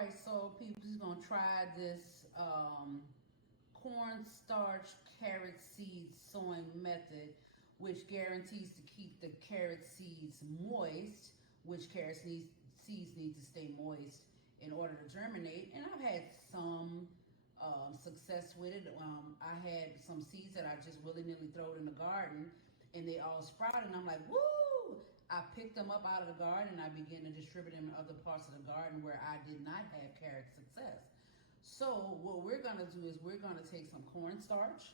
right, so people is gonna try this cornstarch carrot seed sowing method, which guarantees to keep the carrot seeds moist, which seeds need to stay moist in order to germinate. And I've had some success with it. I had some seeds that I just willy-nilly throw in the garden, and they all sprouted, and I'm like, woo! I picked them up out of the garden and I began to distribute them in other parts of the garden where I did not have carrot success. So what we're gonna do is we're gonna take some cornstarch,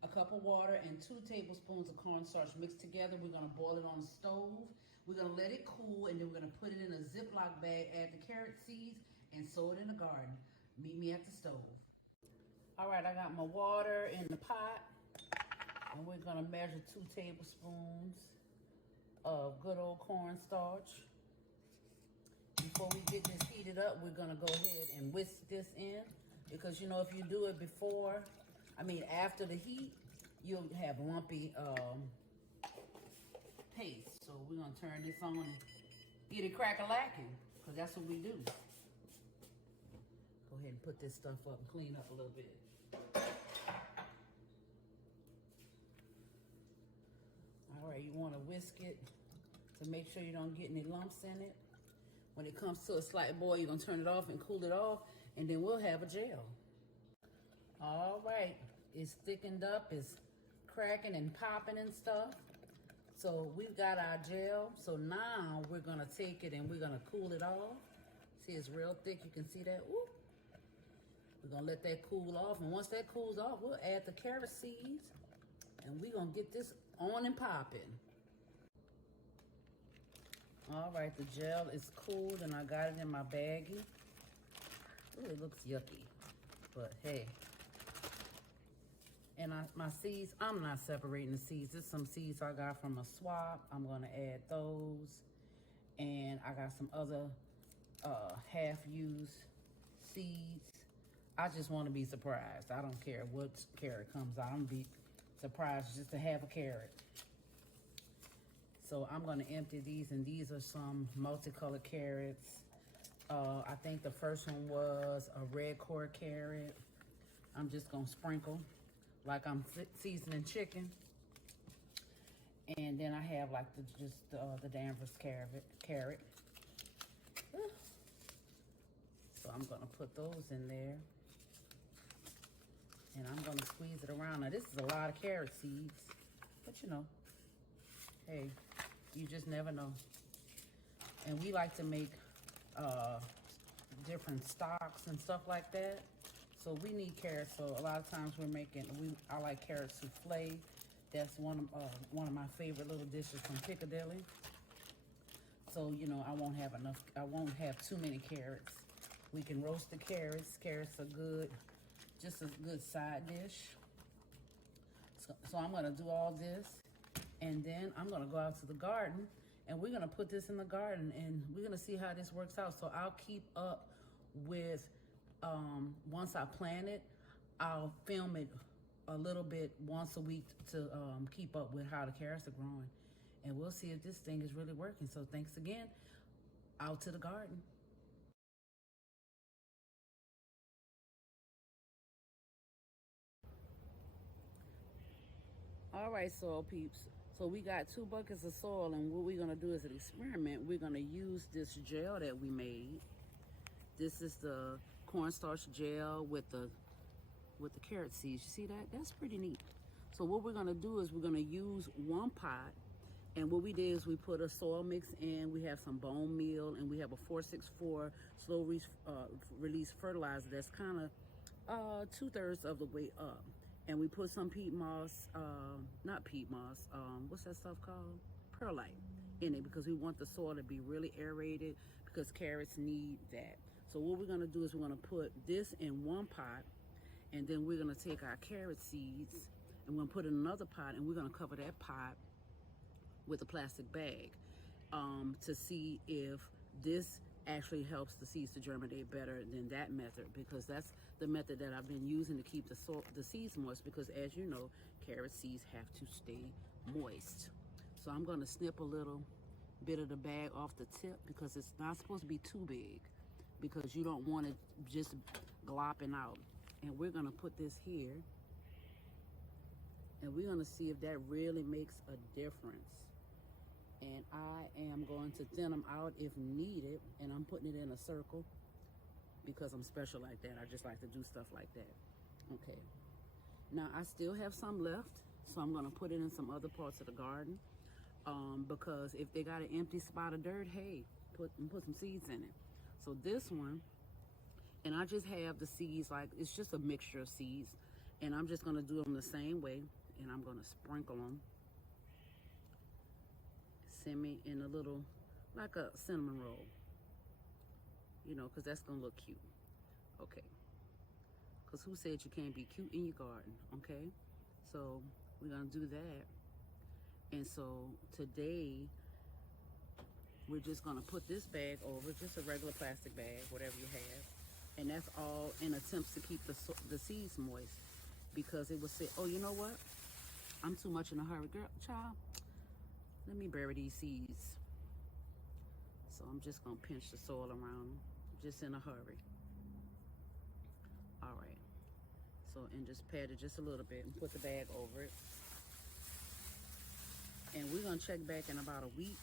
a cup of water, and 2 tablespoons of cornstarch mixed together. We're gonna boil it on the stove. We're gonna let it cool, and then we're gonna put it in a Ziploc bag, add the carrot seeds, and sow it in the garden. Meet me at the stove. All right, I got my water in the pot, and we're gonna measure 2 tablespoons of good old cornstarch. Before we get this heated up, we're gonna go ahead and whisk this in, because you know, if you do it after the heat, you'll have lumpy paste. So we're gonna turn this on and get it crack-a-lacking, because that's what we do. Go ahead and put this stuff up and clean up a little bit. All right, you want to whisk it to make sure you don't get any lumps in it. When it comes to a slight boil, you're going to turn it off and cool it off, and then we'll have a gel. All right, it's thickened up, it's cracking and popping and stuff. So we've got our gel. So now we're going to take it and we're going to cool it off. See, it's real thick. You can see that. Ooh. We're going to let that cool off, and once that cools off, we'll add the carrot seeds, and we're going to get this on and popping. All right, the gel is cooled, and I got it in my baggie. Ooh, it looks yucky, but hey. And my seeds, I'm not separating the seeds. There's some seeds I got from a swap. I'm going to add those. And I got some other half-used seeds. I just want to be surprised. I don't care what carrot comes out. I'm going to be surprised just to have a carrot. So I'm going to empty these, and these are some multicolored carrots. I think the first one was a red core carrot. I'm just going to sprinkle like I'm seasoning chicken. And then I have like the Danvers carrot. So I'm going to put those in there. And I'm going to squeeze it around. Now, this is a lot of carrot seeds. But, you know, hey, you just never know. And we like to make different stocks and stuff like that. So we need carrots. So a lot of times I like carrot souffle. That's one of my favorite little dishes from Piccadilly. So, you know, I won't have too many carrots. We can roast the carrots. Carrots are just a good side dish. So I'm gonna do all this, and then I'm gonna go out to the garden, and we're gonna put this in the garden, and we're gonna see how this works out. So I'll keep up with, once I plant it, I'll film it a little bit once a week to keep up with how the carrots are growing. And we'll see if this thing is really working. So thanks again. Out to the garden. All right, soil peeps. So we got 2 buckets of soil, and what we're gonna do as an experiment, we're gonna use this gel that we made. This is the cornstarch gel with the carrot seeds. You see that? That's pretty neat. So what we're gonna do is we're gonna use 1 pot, and what we did is we put a soil mix in. We have some bone meal, and we have a 464 slow release fertilizer that's kind of 2/3 of the way up. And we put some peat moss, not peat moss, what's that stuff called? Perlite in it, because we want the soil to be really aerated, because carrots need that. So what we're gonna do is we're gonna put this in 1 pot, and then we're gonna take our carrot seeds and we're gonna put it in another pot, and we're gonna cover that pot with a plastic bag to see if this actually helps the seeds to germinate better than that method, because that's the method that I've been using to keep the seeds moist, because as you know, carrot seeds have to stay moist. So I'm going to snip a little bit of the bag off the tip, because it's not supposed to be too big. because you don't want it just glopping out. And we're gonna put this here, and we're gonna see if that really makes a difference. And I am going to thin them out if needed, and I'm putting it in a circle because I'm special like that. I just like to do stuff like that. Okay. Now I still have some left, so I'm gonna put it in some other parts of the garden. Because if they got an empty spot of dirt, hey, put some seeds in it. So this one, and I just have the seeds, like it's just a mixture of seeds, and I'm just gonna do them the same way, and I'm gonna sprinkle them in a little, like a cinnamon roll, you know, because that's gonna look cute. Okay, because who said you can't be cute in your garden? Okay, so we're gonna do that. And so today we're just gonna put this bag over, just a regular plastic bag, whatever you have, and that's all in attempts to keep the seeds moist, because it was say, oh, you know what? I'm too much in a hurry, girl, child. Let me bury these seeds. So I'm just gonna pinch the soil around them, just in a hurry. All right. So, and just pat it just a little bit and put the bag over it. And we're gonna check back in about a week,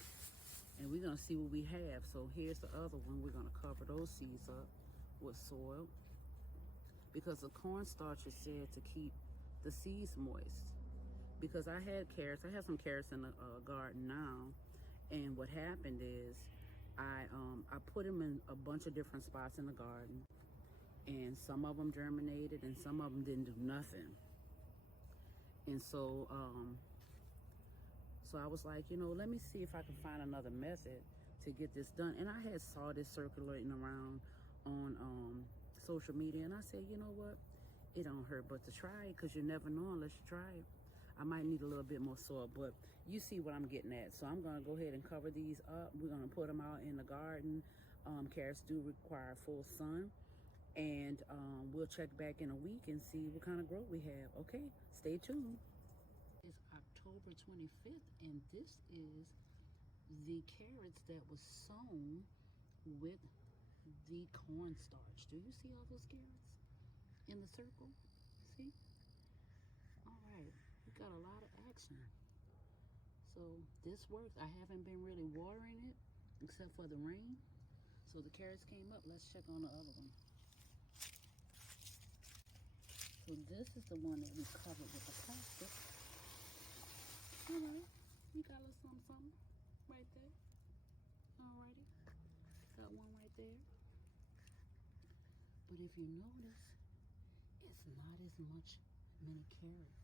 and we're gonna see what we have. So here's the other one. We're gonna cover those seeds up with soil, because the cornstarch is said to keep the seeds moist. Because I had carrots, I have some carrots in the garden now, and what happened is I put them in a bunch of different spots in the garden, and some of them germinated and some of them didn't do nothing. And so so I was like, you know, let me see if I can find another method to get this done. And I had saw this circulating around on social media, and I said, you know what, it don't hurt but to try it, because you never know unless you try it. I might need a little bit more soil, but you see what I'm getting at. So I'm gonna go ahead and cover these up. We're gonna put them out in the garden. Carrots do require full sun, and we'll check back in a week and see what kind of growth we have. Okay, stay tuned. It's October 25th, and this is the carrots that was sown with the cornstarch. Do you see all those carrots in the circle? See? All right, we got a lot of action. So this works. I haven't been really watering it except for the rain. So the carrots came up. Let's check on the other one. So this is the one that we covered with the plastic. All right, you got a little something right there. Alrighty, got one right there. But if you notice, it's not as many carrots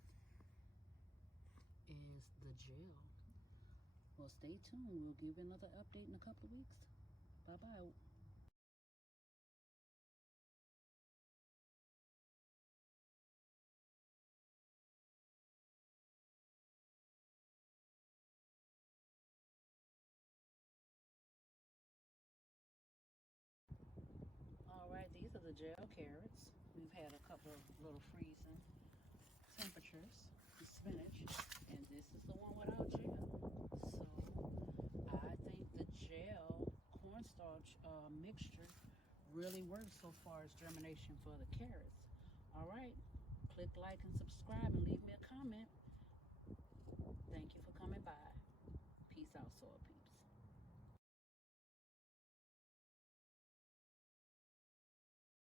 as the gel. Well, stay tuned. We'll give you another update in a couple of weeks. Bye-bye. All right, these are the gel carrots. We've had a couple of little freezing temperatures. The spinach, and this is the one without gel. So I think the gel cornstarch mixture really works so far as germination for the carrots. All right, click like and subscribe and leave me a comment. Thank you for coming by. Peace out, soil people.